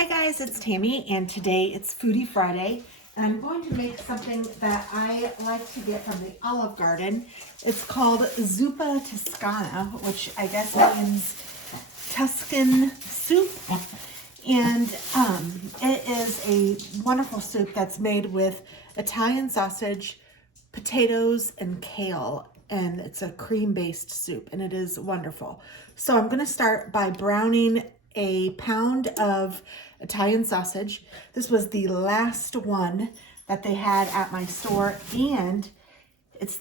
Hi guys, it's Tammy, and today it's Foodie Friday, and I'm going to make something that I like to get from the Olive Garden. It's called Zuppa Toscana, which I guess means Tuscan soup, and it is a wonderful soup that's made with Italian sausage, potatoes, and kale, and it's a cream-based soup, and it is wonderful. So I'm going to start by browning a pound of Italian sausage. This was the last one that they had at my store, and it's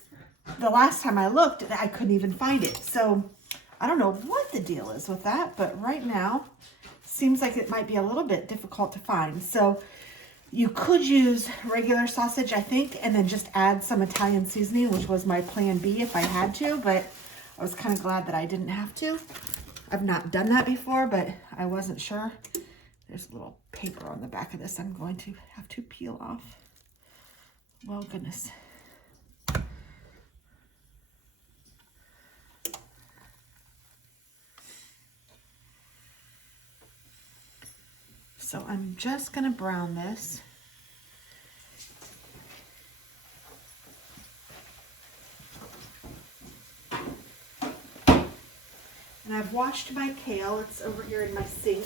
the last time I looked, I couldn't even find it. So I don't know what the deal is with that, but right now seems like it might be a little bit difficult to find. So you could use regular sausage, I think, and then just add some Italian seasoning, which was my plan B if I had to, but I was kind of glad that I didn't have to. I've not done that before, but I wasn't sure. There's a little paper on the back of this I'm going to have to peel off. Well, goodness. So I'm just going to brown this. And I've washed my kale. It's over here in my sink.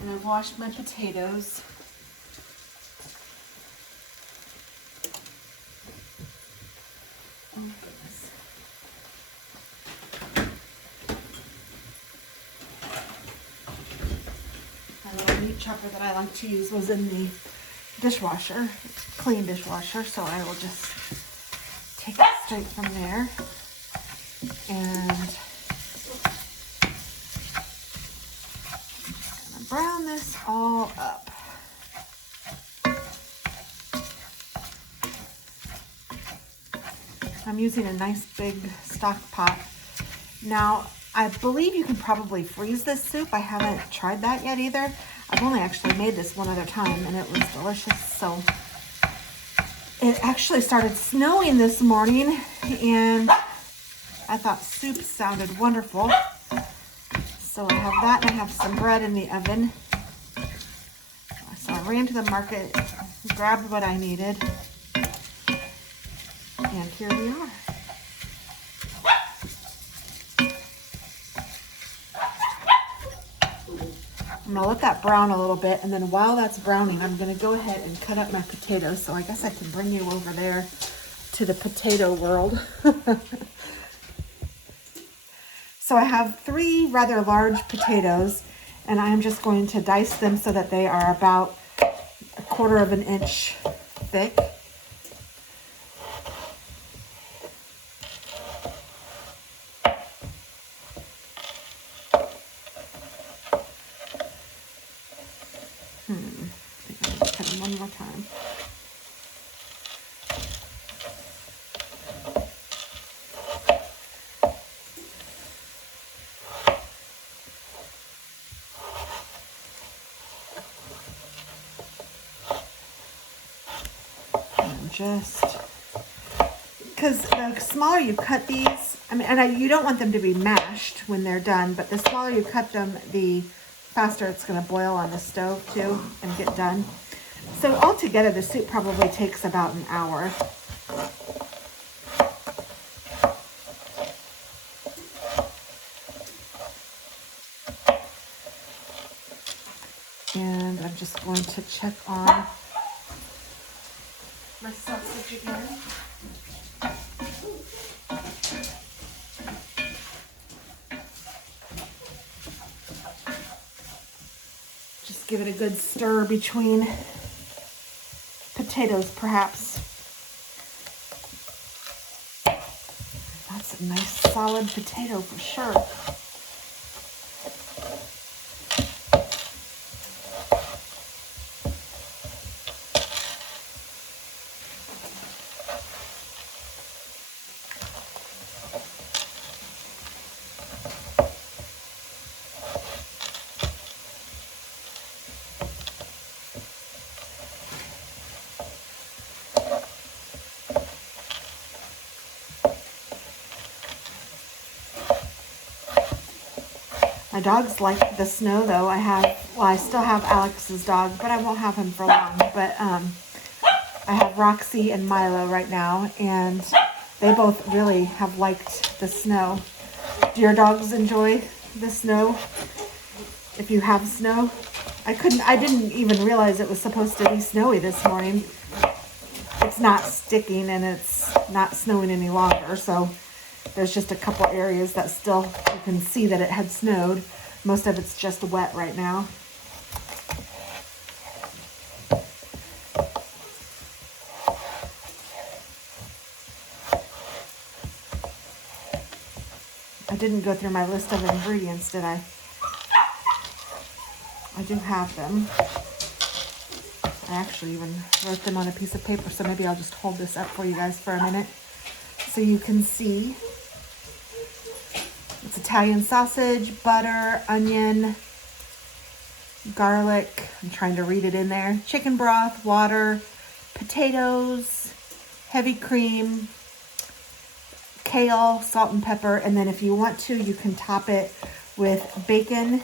And I've washed my potatoes. Oh, goodness. My little meat chopper that I like to use was in the dishwasher, clean dishwasher, so I will just take it straight from there. And brown this all up. I'm using a nice big stock pot. Now, I believe you can probably freeze this soup. I haven't tried that yet either. I've only actually made this one other time and it was delicious. So it actually started snowing this morning and I thought soup sounded wonderful. So I have that and I have some bread in the oven. So I ran to the market, grabbed what I needed, and here we are. I'm gonna let that brown a little bit, and then while that's browning, I'm gonna go ahead and cut up my potatoes. So I guess I can bring you over there to the potato world. So I have 3 rather large potatoes, and I'm just going to dice them so that they are about 1/4 of an inch thick. I think I'm gonna cut them one more time. Just because the smaller you cut these, you don't want them to be mashed when they're done, but the smaller you cut them, the faster it's going to boil on the stove too and get done. So altogether, the soup probably takes about an hour. And I'm just going to check on my sausage again. Just give it a good stir between potatoes, perhaps. That's a nice solid potato for sure. My dogs like the snow though. I still have Alex's dog, but I won't have him for long. But I have Roxy and Milo right now, and they both really have liked the snow. Do your dogs enjoy the snow? If you have snow? I didn't even realize it was supposed to be snowy this morning. It's not sticking and it's not snowing any longer, so there's just a couple areas that still, you can see that it had snowed. Most of it's just wet right now. I didn't go through my list of ingredients, did I? I do have them. I actually even wrote them on a piece of paper, so maybe I'll just hold this up for you guys for a minute so you can see. It's Italian sausage, butter, onion, garlic. I'm trying to read it in there. Chicken broth, water, potatoes, heavy cream, kale, salt and pepper. And then if you want to, you can top it with bacon,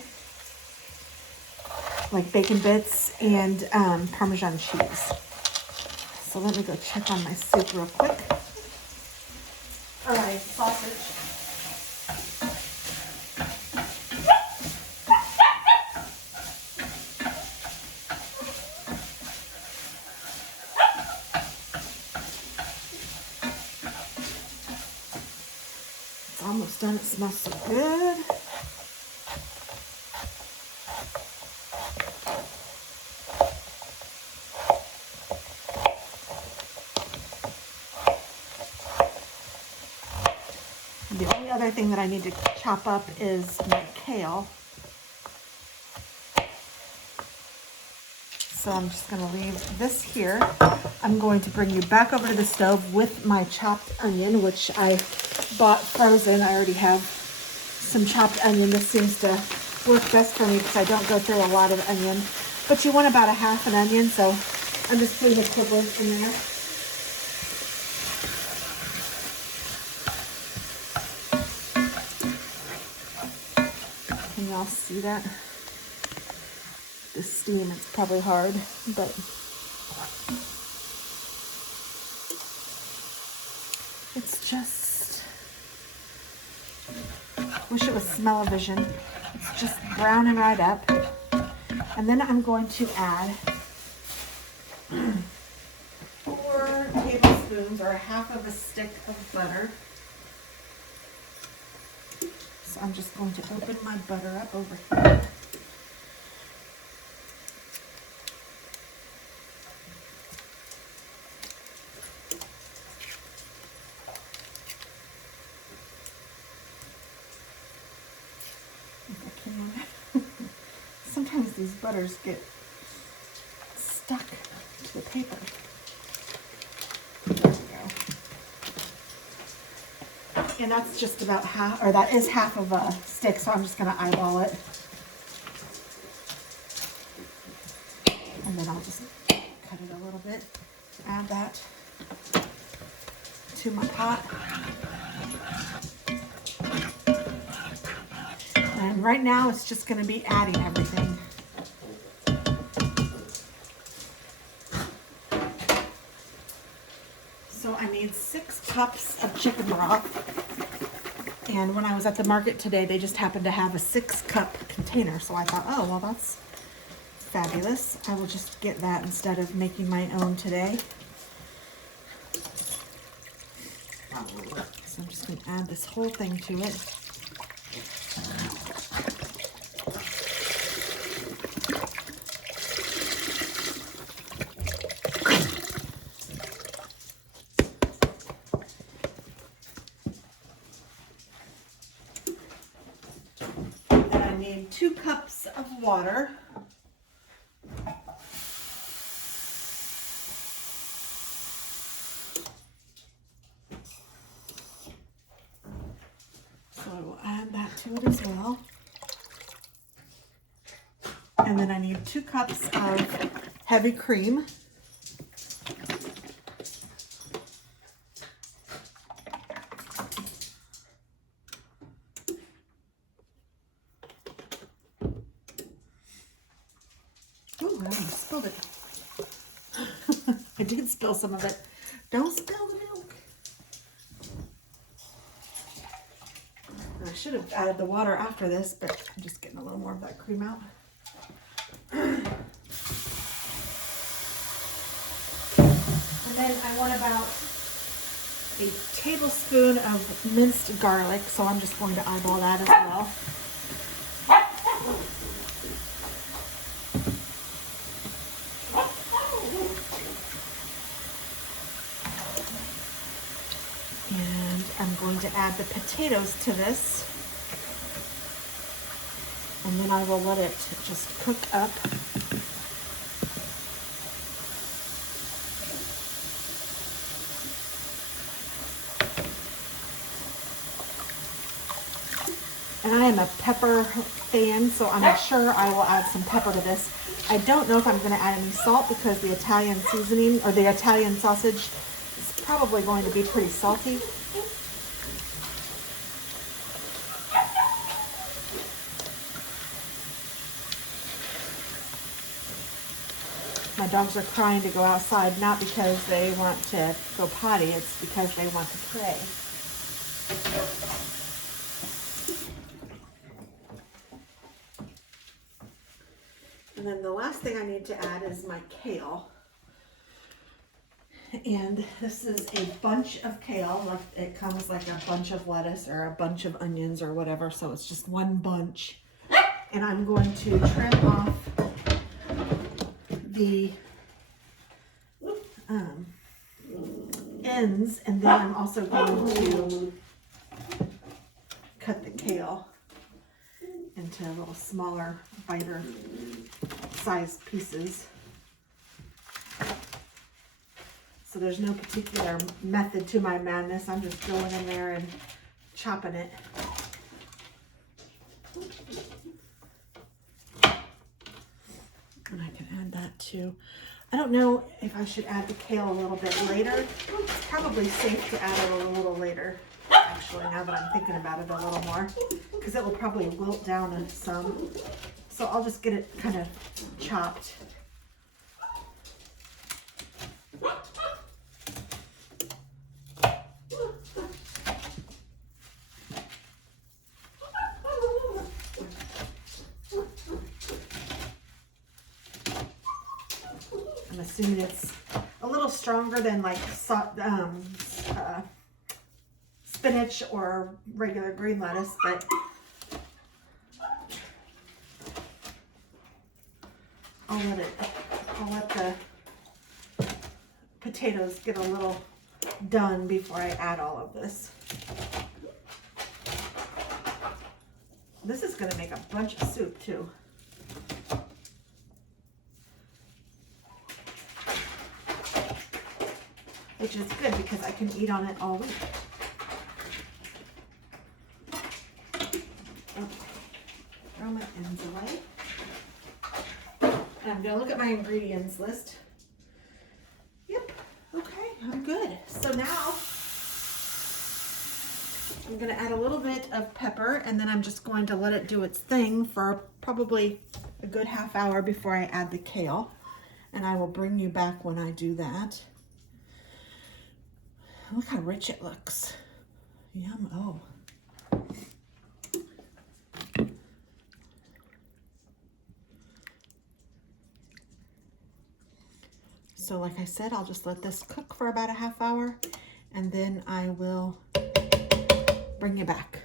like bacon bits, and Parmesan cheese. So let me go check on my soup real quick. All right, sausage. It's almost done. It smells so good. The only other thing that I need to chop up is my kale. So I'm just going to leave this here. I'm going to bring you back over to the stove with my chopped onion, which I bought frozen. I already have some chopped onion. This seems to work best for me because I don't go through a lot of onion. But you want about a half an onion, so I'm just putting the equivalent in there. Can y'all see that? The steam, it's probably hard, but it's just, wish it was smell-o-vision. It's just browning right up. And then I'm going to add 4 tablespoons or a half of a stick of butter. So I'm just going to open my butter up over here. If I can. Sometimes these butters get stuck to the paper. There we go. And that's just about half, or that is half of a stick, so I'm just going to eyeball it. And then I'll just cut it a little bit, add that to my pot. And right now it's just going to be adding everything. So I need 6 cups of chicken broth. And when I was at the market today, they just happened to have a 6-cup container. So I thought, oh, well, that's fabulous. I will just get that instead of making my own today. So I'm just going to add this whole thing to it. And I need 2 cups of water. So I will add that to it as well. And then I need 2 cups of heavy cream. spilled it. I did spill some of it. Don't spill the milk. I should have added the water after this, but I'm just getting a little more of that cream out. And then I want about a tablespoon of minced garlic, so I'm just going to eyeball that as well. And I'm going to add the potatoes to this. And then I will let it just cook up. And I am a pepper fan, so I'm sure I will add some pepper to this. I don't know if I'm going to add any salt because the Italian seasoning or the Italian sausage is probably going to be pretty salty. My dogs are crying to go outside, not because they want to go potty, it's because they want to play. And then the last thing I need to add is my kale. And this is a bunch of kale, like it comes like a bunch of lettuce or a bunch of onions or whatever, so it's just one bunch. And I'm going to trim off the ends, and then I'm also going to cut the kale into little smaller, biter sized pieces. So there's no particular method to my madness. I'm just going in there and chopping it. And I can add that too. I don't know if I should add the kale a little bit later. It's probably safe to add it a little later, actually, now that I'm thinking about it a little more, because it will probably wilt down some. So I'll just get it kind of chopped. I'm assuming it's a little stronger than like spinach or regular green lettuce, but I'll let the potatoes get a little done before I add all of this. This is going to make a bunch of soup too. Which is good because I can eat on it all week. Okay. Throw my ends away. And I'm going to look at my ingredients list. Yep. Okay, I'm good. So now I'm going to add a little bit of pepper, and then I'm just going to let it do its thing for probably a good half hour before I add the kale. And I will bring you back when I do that. Look how rich it looks. Yum. Oh. So like I said, I'll just let this cook for about a half hour, and then I will bring you back.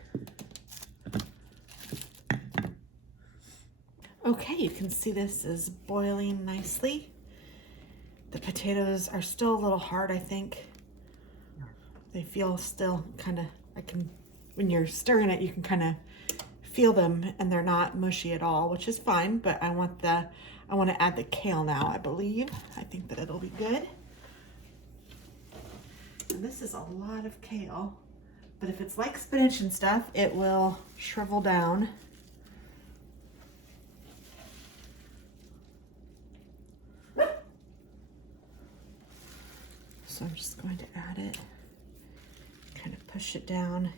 Okay, you can see this is boiling nicely. The potatoes are still a little hard, I think. They feel still kind of, when you're stirring it, you can kind of feel them, and they're not mushy at all, which is fine, but I want to add the kale now, I believe. I think that it'll be good. And this is a lot of kale, but if it's like spinach and stuff, it will shrivel down. So I'm just going to add it. Kind of push it down.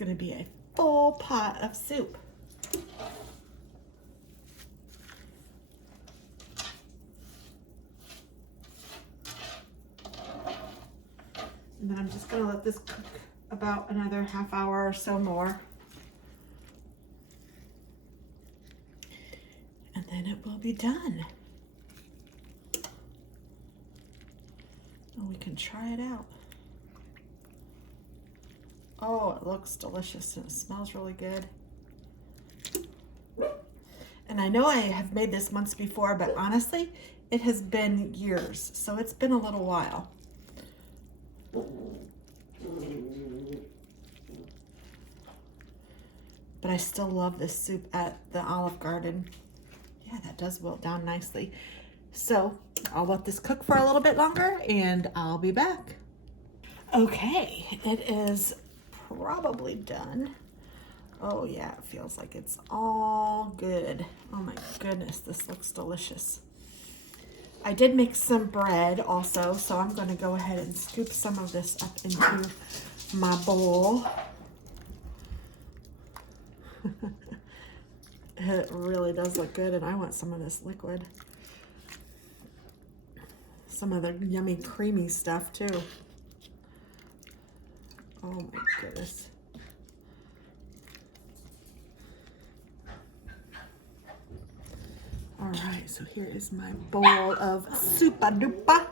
gonna be a full pot of soup. And then I'm just gonna let this cook about another half hour or so more. And then it will be done. And we can try it out. Oh, it looks delicious and it smells really good. And I know I have made this once before, but honestly, it has been years, so it's been a little while. But I still love this soup at the Olive Garden. Yeah, that does wilt down nicely. So I'll let this cook for a little bit longer and I'll be back. Okay, it is probably done. Oh yeah, it feels like it's all good. Oh my goodness, this looks delicious. I did make some bread also, so I'm going to go ahead and scoop some of this up into my bowl. It really does look good, and I want some of this liquid. Some of the yummy creamy stuff too. Oh my goodness. All right, so here is my bowl of Zuppa Duppa.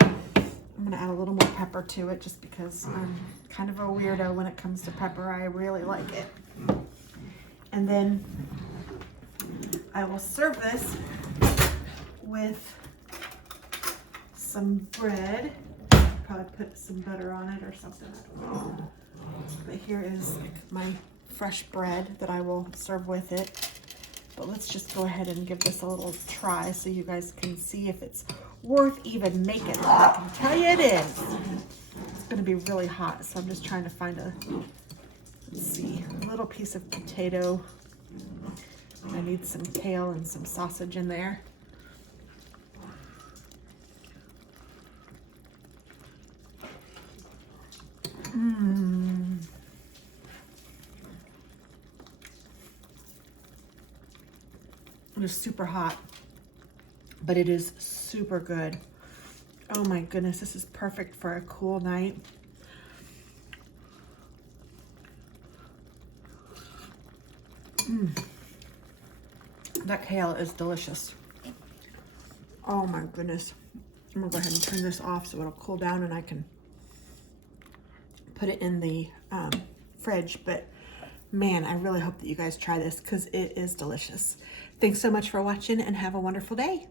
I'm gonna add a little more pepper to it just because I'm kind of a weirdo when it comes to pepper. I really like it. And then I will serve this with some bread. Probably put some butter on it or something, I don't know. But here is my fresh bread that I will serve with it. But let's just go ahead and give this a little try so you guys can see if it's worth even making. I can tell you it is. It's gonna be really hot, so I'm just trying to find a, let's see, a little piece of potato. I need some kale and some sausage in there. It is super hot, but it is super good. Oh my goodness, this is perfect for a cool night. That kale is delicious. Oh my goodness. I'm gonna go ahead and turn this off so it'll cool down and I can put it in the fridge. But man, I really hope that you guys try this because it is delicious. Thanks so much for watching and have a wonderful day.